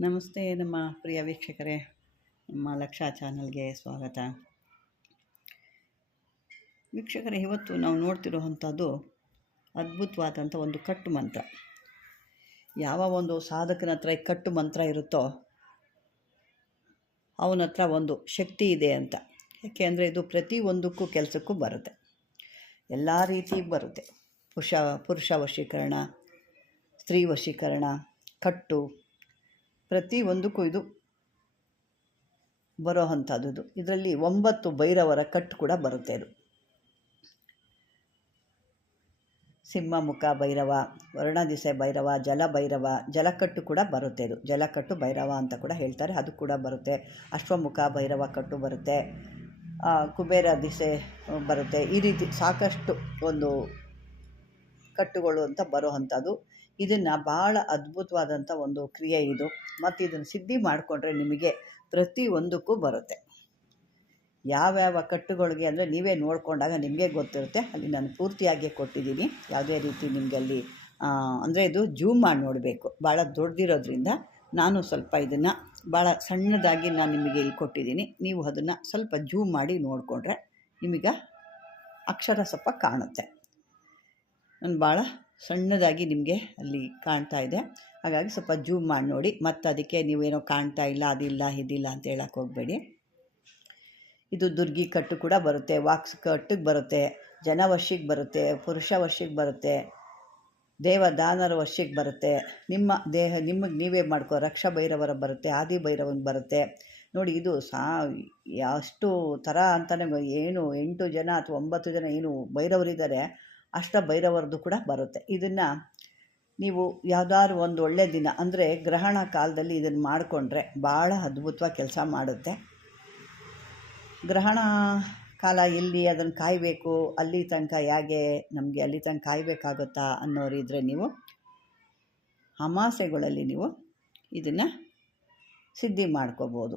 ನಮಸ್ತೆ ನಮ್ಮ ಪ್ರಿಯ ವೀಕ್ಷಕರೇ, ನಮ್ಮ ಲಕ್ಷ ಚಾನಲ್ಗೆ ಸ್ವಾಗತ. ವೀಕ್ಷಕರೇ, ಇವತ್ತು ನಾವು ನೋಡ್ತಿರುವಂಥದ್ದು ಅದ್ಭುತವಾದಂಥ ಒಂದು ಕಟ್ಟು ಮಂತ್ರ. ಯಾವ ಒಂದು ಸಾಧಕನ ಹತ್ರ ಕಟ್ಟು ಮಂತ್ರ ಇರುತ್ತೋ, ಅವನ ಹತ್ರ ಒಂದು ಶಕ್ತಿ ಇದೆ ಅಂತ. ಯಾಕೆ ಅಂದರೆ ಇದು ಪ್ರತಿಯೊಂದಕ್ಕೂ ಕೆಲಸಕ್ಕೂ ಬರುತ್ತೆ. ಎಲ್ಲ ರೀತಿ ಬರುತ್ತೆ. ಪುರುಷ ಪುರುಷ ವಶೀಕರಣ, ಸ್ತ್ರೀ ವಶೀಕರಣ, ಕಟ್ಟು ಪ್ರತಿ ಒಂದಕ್ಕೂ ಇದು ಬರೋ ಅಂಥದ್ದು ಇದರಲ್ಲಿ ಒಂಬತ್ತು ಭೈರವರ ಕಟ್ಟು ಕೂಡ ಬರುತ್ತೆ ಇದು ಸಿಂಹಮುಖ ಭೈರವ ವರ್ಣದಿಸೆ ಭೈರವ, ಜಲ ಭೈರವ, ಜಲಕಟ್ಟು ಕೂಡ ಬರುತ್ತೆ ಇದು ಜಲಕಟ್ಟು ಭೈರವ ಅಂತ ಕೂಡ ಹೇಳ್ತಾರೆ. ಅದು ಕೂಡ ಬರುತ್ತೆ. ಅಶ್ವಮುಖ ಭೈರವ ಕಟ್ಟು ಬರುತ್ತೆ. ಕುಬೇರ ದಿಸೆ ಬರುತ್ತೆ. ಈ ರೀತಿ ಸಾಕಷ್ಟು ಒಂದು ಕಟ್ಟುಗಳು ಅಂತ ಬರೋ ಅಂಥದ್ದು. ಇದನ್ನು ಭಾಳ ಅದ್ಭುತವಾದಂಥ ಒಂದು ಕ್ರಿಯೆ ಇದು. ಮತ್ತು ಇದನ್ನು ಸಿದ್ಧಿ ಮಾಡಿಕೊಂಡ್ರೆ ನಿಮಗೆ ಪ್ರತಿಯೊಂದಕ್ಕೂ ಬರುತ್ತೆ. ಯಾವ್ಯಾವ ಕಟ್ಟುಗಳಿಗೆ ಅಂದರೆ ನೀವೇ ನೋಡಿಕೊಂಡಾಗ ನಿಮಗೆ ಗೊತ್ತಿರುತ್ತೆ. ಅಲ್ಲಿ ನಾನು ಪೂರ್ತಿಯಾಗಿ ಕೊಟ್ಟಿದ್ದೀನಿ. ಯಾವುದೇ ರೀತಿ ನಿಮಗೆ ಅಲ್ಲಿ ಅಂದರೆ ಇದು ಜೂಮ್ ಮಾಡಿ ನೋಡಬೇಕು. ಭಾಳ ದೊಡ್ಡದಿರೋದ್ರಿಂದ ನಾನು ಸ್ವಲ್ಪ ಇದನ್ನು ಭಾಳ ಸಣ್ಣದಾಗಿ ನಾನು ನಿಮಗೆ ಇಲ್ಲಿ ಕೊಟ್ಟಿದ್ದೀನಿ. ನೀವು ಅದನ್ನು ಸ್ವಲ್ಪ ಜೂಮ್ ಮಾಡಿ ನೋಡಿಕೊಂಡ್ರೆ ನಿಮಗೆ ಅಕ್ಷರ ಸ್ವಲ್ಪ ಕಾಣುತ್ತೆ. ನಾನು ಭಾಳ ಸಣ್ಣದಾಗಿ ನಿಮಗೆ ಅಲ್ಲಿ ಕಾಣ್ತಾ ಇದೆ. ಹಾಗಾಗಿ ಸ್ವಲ್ಪ ಜೂಮ್ ಮಾಡಿ ನೋಡಿ. ಮತ್ತು ಅದಕ್ಕೆ ನೀವೇನೋ ಕಾಣ್ತಾ ಇಲ್ಲ, ಅದಿಲ್ಲ, ಇದಿಲ್ಲ ಅಂತ ಹೇಳಕ್ಕೆ ಹೋಗಬೇಡಿ. ಇದು ದುರ್ಗಿ ಕಟ್ಟು ಕೂಡ ಬರುತ್ತೆ. ವಾಕ್ಸ್ ಕಟ್ಟಿಗೆ ಬರುತ್ತೆ. ಜನ ವರ್ಷಕ್ಕೆ ಬರುತ್ತೆ. ಪುರುಷ ವರ್ಷಕ್ಕೆ ಬರುತ್ತೆ. ದೇವ ದಾನರ ವರ್ಷಕ್ಕೆ ಬರುತ್ತೆ. ನಿಮ್ಮ ದೇಹ, ನಿಮಗೆ ನೀವೇ ಮಾಡ್ಕೋ, ರಕ್ಷಾ ಭೈರವರ ಬರುತ್ತೆ. ಆದಿ ಭೈರವನ್ ಬರುತ್ತೆ. ನೋಡಿ, ಇದು ಸಾ, ಅಷ್ಟು ಥರ ಅಂತಲೇ ಏನು ಎಂಟು ಜನ ಅಥವಾ ಒಂಬತ್ತು ಜನ ಏನು ಭೈರವರಿದ್ದಾರೆ. ಅಷ್ಟ ಭೈರವರದ್ದು ಕೂಡ ಬರುತ್ತೆ. ಇದನ್ನು ನೀವು ಯಾವುದಾದ್ರು ಒಂದು ಒಳ್ಳೆ ದಿನ, ಅಂದರೆ ಗ್ರಹಣ ಕಾಲದಲ್ಲಿ ಇದನ್ನು ಮಾಡಿಕೊಂಡ್ರೆ ಭಾಳ ಅದ್ಭುತವಾಗಿ ಕೆಲಸ ಮಾಡುತ್ತೆ. ಗ್ರಹಣ ಕಾಲ ಎಲ್ಲಿ ಅದನ್ನು ಕಾಯಬೇಕು, ಅಲ್ಲಿ ತನಕ ಹೇಗೆ ನಮಗೆ ಅಲ್ಲಿ ತನಕ ಕಾಯಬೇಕಾಗುತ್ತಾ ಅನ್ನೋರಿದ್ರೆ ನೀವು ಅಮಾಸೆಗಳಲ್ಲಿ ನೀವು ಇದನ್ನು ಸಿದ್ಧಿ ಮಾಡ್ಕೋಬೋದು.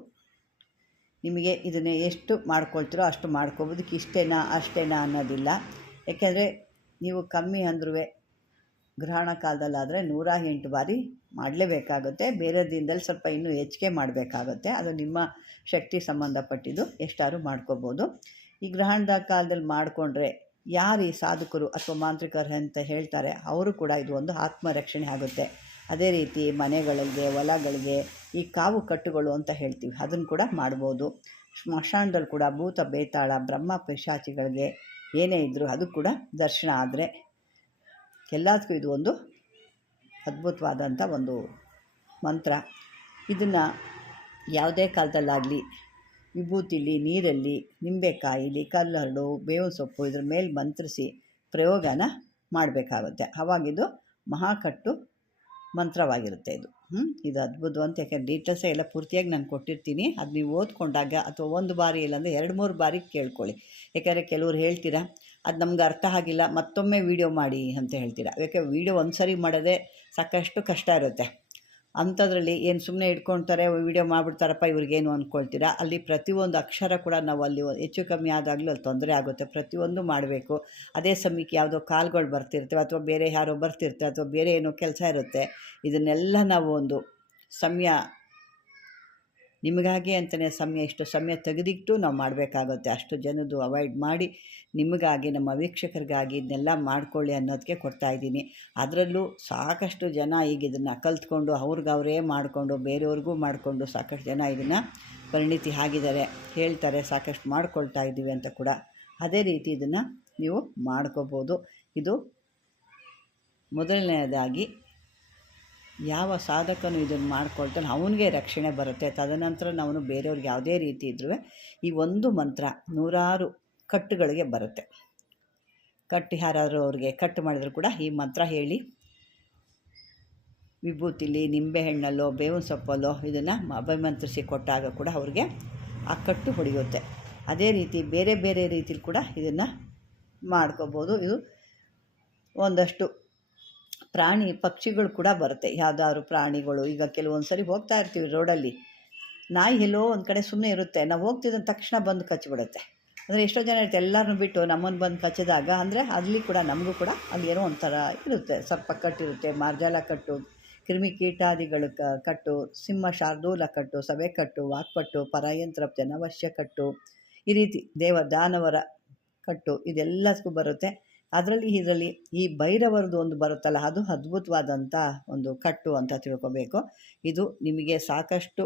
ನಿಮಗೆ ಇದನ್ನು ಎಷ್ಟು ಮಾಡ್ಕೊಳ್ತೀರೋ ಅಷ್ಟು ಮಾಡ್ಕೋಬೋದಕ್ಕೆ ಇಷ್ಟೇನಾ ಅಷ್ಟೇನಾ ಅನ್ನೋದಿಲ್ಲ. ಯಾಕೆಂದರೆ ನೀವು ಕಮ್ಮಿ ಅಂದ್ರೂ ಗ್ರಹಣ ಕಾಲದಲ್ಲಾದರೆ ನೂರ ಎಂಟು ಬಾರಿ ಮಾಡಲೇಬೇಕಾಗುತ್ತೆ. ಬೇರೆ ದಿನದಲ್ಲಿ ಸ್ವಲ್ಪ ಇನ್ನೂ ಹೆಚ್ಚಿಗೆ ಮಾಡಬೇಕಾಗುತ್ತೆ. ಅದು ನಿಮ್ಮ ಶಕ್ತಿ ಸಂಬಂಧಪಟ್ಟಿದ್ದು ಎಷ್ಟಾದ್ರು ಮಾಡ್ಕೋಬೋದು. ಈ ಗ್ರಹಣದ ಕಾಲದಲ್ಲಿ ಮಾಡಿಕೊಂಡ್ರೆ ಯಾರು ಈ ಸಾಧಕರು ಅಥವಾ ಮಾಂತ್ರಿಕರು ಅಂತ ಹೇಳ್ತಾರೆ, ಅವರು ಕೂಡ ಇದು ಒಂದು ಆತ್ಮರಕ್ಷಣೆ ಆಗುತ್ತೆ. ಅದೇ ರೀತಿ ಮನೆಗಳಿಗೆ, ಹೊಲಗಳಿಗೆ ಈ ಕಾವು ಕಟ್ಟುಗಳು ಅಂತ ಹೇಳ್ತೀವಿ. ಅದನ್ನು ಕೂಡ ಮಾಡ್ಬೋದು. ಸ್ಮಶಾನದಲ್ಲಿ ಕೂಡ ಭೂತ, ಬೇತಾಳ, ಬ್ರಹ್ಮ, ಪಿಶಾಚಿಗಳಿಗೆ ಏನೇ ಇದ್ದರೂ ಅದು ಕೂಡ ದರ್ಶನ ಆದರೆ ಎಲ್ಲದಕ್ಕೂ ಇದು ಒಂದು ಅದ್ಭುತವಾದಂಥ ಒಂದು ಮಂತ್ರ. ಇದನ್ನು ಯಾವುದೇ ಕಾಲದಲ್ಲಾಗಲಿ ವಿಭೂತಿಲಿ, ನೀರಲ್ಲಿ ನಿಂಬೆಕಾಯಿಲಿ ಕಲ್ಲರಡು, ಬೇವಿನ ಸೊಪ್ಪು ಇದ್ರ ಮೇಲೆ ಮಂತ್ರಿಸಿ ಪ್ರಯೋಗನ ಮಾಡಬೇಕಾಗುತ್ತೆ. ಆವಾಗಿದು ಮಹಾಕಟ್ಟು ಮಂತ್ರವಾಗಿರುತ್ತೆ ಇದು. ಹ್ಞೂ ಇದು ಅದ್ಭುತವಂತ ಯಾಕೆಂದರೆ ಡೀಟೇಲ್ಸ್ ಎಲ್ಲ ಪೂರ್ತಿಯಾಗಿ ನಾನು ಕೊಟ್ಟಿರ್ತೀನಿ. ಅದು ನೀವು ಓದ್ಕೊಂಡಾಗ ಅಥವಾ ಒಂದು ಬಾರಿ ಇಲ್ಲಾಂದರೆ ಎರಡು, ಮೂರು ಬಾರಿ ಕೇಳ್ಕೊಳ್ಳಿ. ಯಾಕೆಂದರೆ ಕೆಲವ್ರು ಹೇಳ್ತೀರಾ, ಅದು ನಮ್ಗೆ ಅರ್ಥ ಆಗಿಲ್ಲ, ಮತ್ತೊಮ್ಮೆ ವೀಡಿಯೋ ಮಾಡಿ ಅಂತ ಹೇಳ್ತೀರಾ. ಯಾಕೆ ವೀಡಿಯೋ ಒಂದು ಸರಿ ಮಾಡೋದೇ ಸಾಕಷ್ಟು ಕಷ್ಟ ಇರುತ್ತೆ. ಅಂಥದ್ರಲ್ಲಿ ಏನು ಸುಮ್ಮನೆ ಇಟ್ಕೊಳ್ತಾರೆ ವಿಡಿಯೋ ಮಾಡಿಬಿಡ್ತಾರಪ್ಪ ಇವ್ರಿಗೇನು ಅಂದ್ಕೊಳ್ತೀರಾ ಅಲ್ಲಿ ಪ್ರತಿಯೊಂದು ಅಕ್ಷರ ಕೂಡ ನಾವು ಅಲ್ಲಿ ಹೆಚ್ಚು ಕಮ್ಮಿ ಆದಾಗಲೂ ಅಲ್ಲಿ ತೊಂದರೆ ಆಗುತ್ತೆ. ಪ್ರತಿಯೊಂದು ಮಾಡಬೇಕು. ಅದೇ ಸಮಯಕ್ಕೆ ಯಾವುದೋ ಕಾಲ್ಗಳು ಬರ್ತಿರ್ತವೆ ಅಥವಾ ಬೇರೆ ಯಾರೋ ಬರ್ತಿರ್ತಾರೆ ಅಥವಾ ಬೇರೆ ಏನೋ ಕೆಲಸ ಇರುತ್ತೆ. ಇದನ್ನೆಲ್ಲ ನಾವು ಒಂದು ಸಮಯ ನಿಮಗಾಗಿ ಅಂತಲೇ ಸಮಯ, ಇಷ್ಟು ಸಮಯ ತೆಗೆದಿಟ್ಟು ನಾವು ಮಾಡಬೇಕಾಗುತ್ತೆ. ಅಷ್ಟು ಜನದ್ದು ಅವಾಯ್ಡ್ ಮಾಡಿ ನಿಮಗಾಗಿ, ನಮ್ಮ ವೀಕ್ಷಕರಿಗಾಗಿ ಇದನ್ನೆಲ್ಲ ಮಾಡ್ಕೊಳ್ಳಿ ಅನ್ನೋದಕ್ಕೆ ಕೊಡ್ತಾ ಇದ್ದೀನಿ. ಅದರಲ್ಲೂ ಸಾಕಷ್ಟು ಜನ ಈಗ ಇದನ್ನು ಕಲ್ತ್ಕೊಂಡು ಅವ್ರಿಗವರೇ ಮಾಡಿಕೊಂಡು, ಬೇರೆಯವ್ರಿಗೂ ಮಾಡಿಕೊಂಡು ಸಾಕಷ್ಟು ಜನ ಇದನ್ನು ಪರಿಣಿತಿ ಆಗಿದ್ದಾರೆ, ಹೇಳ್ತಾರೆ, ಸಾಕಷ್ಟು ಮಾಡ್ಕೊಳ್ತಾ ಇದ್ದೀವಿ ಅಂತ ಕೂಡ. ಅದೇ ರೀತಿ ಇದನ್ನು ನೀವು ಮಾಡ್ಕೋಬೋದು. ಇದು ಮೊದಲನೇದಾಗಿ ಯಾವ ಸಾಧಕನು ಇದನ್ನು ಮಾಡ್ಕೊಳ್ತಾನೆ, ಅವನಿಗೆ ರಕ್ಷಣೆ ಬರುತ್ತೆ. ತದನಂತರ ನಾವು ಬೇರೆಯವ್ರಿಗೆ ಯಾವುದೇ ರೀತಿ ಇದ್ರೂ ಈ ಒಂದು ಮಂತ್ರ ನೂರಾರು ಕಟ್ಟುಗಳಿಗೆ ಬರುತ್ತೆ. ಕಟ್ಟು ಯಾರಾದರೂ ಅವ್ರಿಗೆ ಕಟ್ಟು ಮಾಡಿದ್ರು ಕೂಡ ಈ ಮಂತ್ರ ಹೇಳಿ. ವಿಭೂತಿಲಿ ನಿಂಬೆಹಣ್ಣಲ್ಲೋ ಬೇವಿನ ಸೊಪ್ಪಲ್ಲೋ ಇದನ್ನು ಅಭಿಮಂತ್ರಿಸಿ ಕೊಟ್ಟಾಗ ಕೂಡ ಅವ್ರಿಗೆ ಆ ಕಟ್ಟು ಹೊಡೆಯುತ್ತೆ. ಅದೇ ರೀತಿ ಬೇರೆ ಬೇರೆ ರೀತಿಲಿ ಕೂಡ ಇದನ್ನು ಮಾಡ್ಕೋಬೋದು. ಇದು ಒಂದಷ್ಟು ಪ್ರಾಣಿ ಪಕ್ಷಿಗಳು ಕೂಡ ಬರುತ್ತೆ. ಯಾವುದಾದ್ರು ಪ್ರಾಣಿಗಳು, ಈಗ ಕೆಲವೊಂದು ಸರಿ ಹೋಗ್ತಾ ಇರ್ತೀವಿ ರೋಡಲ್ಲಿ. ನಾಯಿ ಎಲ್ಲೋ ಒಂದು ಕಡೆ ಸುಮ್ಮನೆ ಇರುತ್ತೆ. ನಾವು ಹೋಗ್ತಿದ್ದ ತಕ್ಷಣ ಬಂದು ಕಚ್ಚಿಬಿಡುತ್ತೆ ಅಂದರೆ ಎಷ್ಟೋ ಜನ ಇರುತ್ತೆ ಎಲ್ಲರನ್ನೂ ಬಿಟ್ಟು ನಮ್ಮನ್ನು ಬಂದು ಕಚ್ಚಿದಾಗ ಅಂದರೆ ಅಲ್ಲಿ ಕೂಡ ನಮಗೂ ಕೂಡ ಅಲ್ಲಿ ಏನೋ ಒಂಥರ ಇರುತ್ತೆ. ಸರ್ಪ ಕಟ್ಟಿರುತ್ತೆ, ಮಾರ್ಜಾಲ ಕಟ್ಟು ಕ್ರಿಮಿಕೀಟಾದಿಗಳು ಕ, ಕಟ್ಟು, ಸಿಂಹ ಶಾರ್ದೂಲ ಕಟ್ಟು, ಸಭೆ ಕಟ್ಟು, ವಾಕ್ಪಟ್ಟು, ಪರಾಯಂತ್ರ, ಜನವಶ್ಯ ಕಟ್ಟು, ಈ ರೀತಿ ದೇವ ದಾನವರ ಕಟ್ಟು ಇದೆಲ್ಲದಕ್ಕೂ ಬರುತ್ತೆ. ಅದರಲ್ಲಿ ಇದರಲ್ಲಿ ಈ ಭೈರವರದ್ದು ಒಂದು ಬರುತ್ತಲ್ಲ, ಅದು ಅದ್ಭುತವಾದಂಥ ಒಂದು ಕಟ್ಟು ಅಂತ ತಿಳ್ಕೊಬೇಕು. ಇದು ನಿಮಗೆ ಸಾಕಷ್ಟು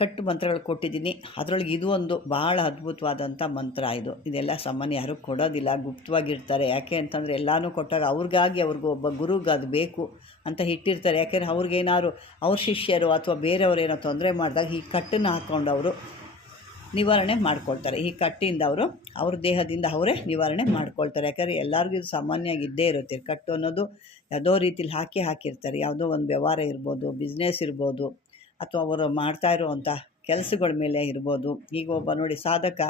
ಕಟ್ಟು ಮಂತ್ರಗಳು ಕೊಟ್ಟಿದ್ದೀನಿ. ಅದರೊಳಗೆ ಇದು ಒಂದು ಭಾಳ ಅದ್ಭುತವಾದಂಥ ಮಂತ್ರ ಇದು. ಇದೆಲ್ಲ ಸಾಮಾನ್ಯ ಯಾರೂ ಕೊಡೋದಿಲ್ಲ, ಗುಪ್ತವಾಗಿರ್ತಾರೆ. ಯಾಕೆ ಅಂತಂದರೆ ಎಲ್ಲನೂ ಕೊಟ್ಟಾಗ ಅವ್ರಿಗಾಗಿ ಅವ್ರಿಗೂ ಒಬ್ಬ ಗುರುಗೆ ಅದು ಬೇಕು ಅಂತ ಇಟ್ಟಿರ್ತಾರೆ. ಯಾಕೆಂದರೆ ಅವ್ರಿಗೇನಾದ್ರು, ಅವ್ರ ಶಿಷ್ಯರು ಅಥವಾ ಬೇರೆಯವ್ರು ಏನೋ ತೊಂದರೆ ಮಾಡಿದಾಗ ಈ ಕಟ್ಟನ್ನು ಹಾಕ್ಕೊಂಡು ಅವರು ನಿವಾರಣೆ ಮಾಡ್ಕೊಳ್ತಾರೆ. ಈ ಕಟ್ಟಿಂದ ಅವರು, ಅವ್ರ ದೇಹದಿಂದ ಅವರೇ ನಿವಾರಣೆ ಮಾಡ್ಕೊಳ್ತಾರೆ. ಯಾಕಂದರೆ ಎಲ್ಲರಿಗೂ ಇದು ಸಾಮಾನ್ಯವಾಗಿ ಇದ್ದೇ ಇರುತ್ತೆ. ಕಟ್ಟು ಅನ್ನೋದು ಯಾವುದೋ ರೀತಿಲಿ ಹಾಕಿ ಹಾಕಿರ್ತಾರೆ. ಯಾವುದೋ ಒಂದು ವ್ಯವಹಾರ ಇರ್ಬೋದು ಬಿಸ್ನೆಸ್ ಇರ್ಬೋದು, ಅಥವಾ ಅವರು ಮಾಡ್ತಾ ಇರುವಂಥ ಕೆಲಸಗಳ ಮೇಲೆ ಇರ್ಬೋದು. ಈಗ ಒಬ್ಬ ನೋಡಿ ಸಾಧಕ,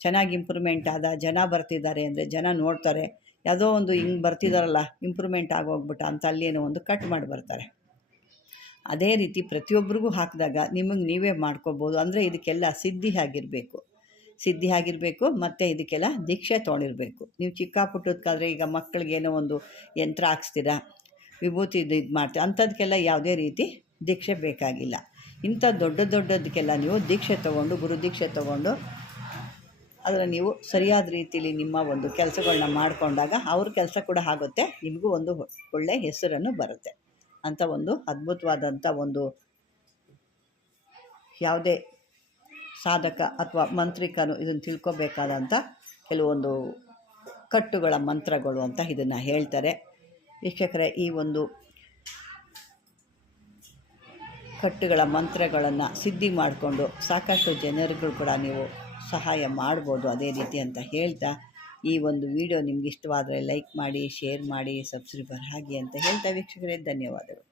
ಚೆನ್ನಾಗಿ ಇಂಪ್ರೂವ್ಮೆಂಟ್ ಆದ, ಜನ ಬರ್ತಿದ್ದಾರೆ ಅಂದರೆ ಜನ ನೋಡ್ತಾರೆ. ಯಾವುದೋ ಒಂದು ಹಿಂಗೆ ಬರ್ತಿದ್ದಾರಲ್ಲ ಇಂಪ್ರೂವ್ಮೆಂಟ್ ಆಗೋಗ್ಬಿಟ್ಟ ಅಂತ ಅಲ್ಲಿ ಏನೋ ಒಂದು ಕಟ್ ಮಾಡಿ ಬರ್ತಾರೆ ಅದೇ ರೀತಿ ಪ್ರತಿಯೊಬ್ಬರಿಗೂ ಹಾಕಿದಾಗ ನಿಮಗೆ ನೀವೇ ಮಾಡ್ಕೋಬೋದು. ಅಂದರೆ ಇದಕ್ಕೆಲ್ಲ ಸಿದ್ಧಿ ಆಗಿರಬೇಕು. ಸಿದ್ಧಿ ಆಗಿರಬೇಕು ಮತ್ತು ಇದಕ್ಕೆಲ್ಲ ದೀಕ್ಷೆ ತೊಗೊಂಡಿರಬೇಕು. ನೀವು ಚಿಕ್ಕ ಪುಟ್ಟದಕ್ಕಾದ್ರೆ ಈಗ ಮಕ್ಕಳಿಗೇನೋ ಒಂದು ಯಂತ್ರ ಹಾಕ್ಸ್ತೀರಾ, ವಿಭೂತಿ ಇದು ಇದು ಮಾಡ್ತೀರ ಅಂಥದ್ದಕ್ಕೆಲ್ಲ ಯಾವುದೇ ರೀತಿ ದೀಕ್ಷೆ ಬೇಕಾಗಿಲ್ಲ. ಇಂಥ ದೊಡ್ಡ ದೊಡ್ಡದಕ್ಕೆಲ್ಲ ನೀವು ದೀಕ್ಷೆ ತೊಗೊಂಡು, ಗುರು ದೀಕ್ಷೆ ತೊಗೊಂಡು ಅದರ ನೀವು ಸರಿಯಾದ ರೀತಿಯಲ್ಲಿ ನಿಮ್ಮ ಒಂದು ಕೆಲಸಗಳನ್ನ ಮಾಡಿಕೊಂಡಾಗ ಅವ್ರ ಕೆಲಸ ಕೂಡ ಆಗುತ್ತೆ, ನಿಮಗೂ ಒಂದು ಒಳ್ಳೆಯ ಹೆಸರನ್ನು ಬರುತ್ತೆ. ಅಂಥ ಒಂದು ಅದ್ಭುತವಾದಂಥ ಒಂದು ಯಾವುದೇ ಸಾಧಕ ಅಥವಾ ಮಂತ್ರಿಕನು ಇದನ್ನು ತಿಳ್ಕೊಬೇಕಾದಂಥ ಕೆಲವೊಂದು ಕಟ್ಟುಗಳ ಮಂತ್ರಗಳು ಅಂತ ಇದನ್ನು ಹೇಳ್ತಾರೆ. ವೀಕ್ಷಕರೇ, ಈ ಒಂದು ಕಟ್ಟುಗಳ ಮಂತ್ರಗಳನ್ನು ಸಿದ್ಧಿ ಮಾಡಿಕೊಂಡು ಸಾಕಷ್ಟು ಜನರುಗಳು ಕೂಡ ನೀವು ಸಹಾಯ ಮಾಡ್ಬೋದು ಅದೇ ರೀತಿ ಅಂತ ಹೇಳ್ತಾ ಈ ಒಂದು ವಿಡಿಯೋ ನಿಮ್ಗೆ ಇಷ್ಟವಾದರೆ ಲೈಕ್ ಮಾಡಿ, ಶೇರ್ ಮಾಡಿ, ಸಬ್ಸ್ಕ್ರೈಬರ್ ಆಗಿ ಅಂತ ಹೇಳ್ತಾ ವೀಕ್ಷಕರೇ, ಧನ್ಯವಾದಗಳು.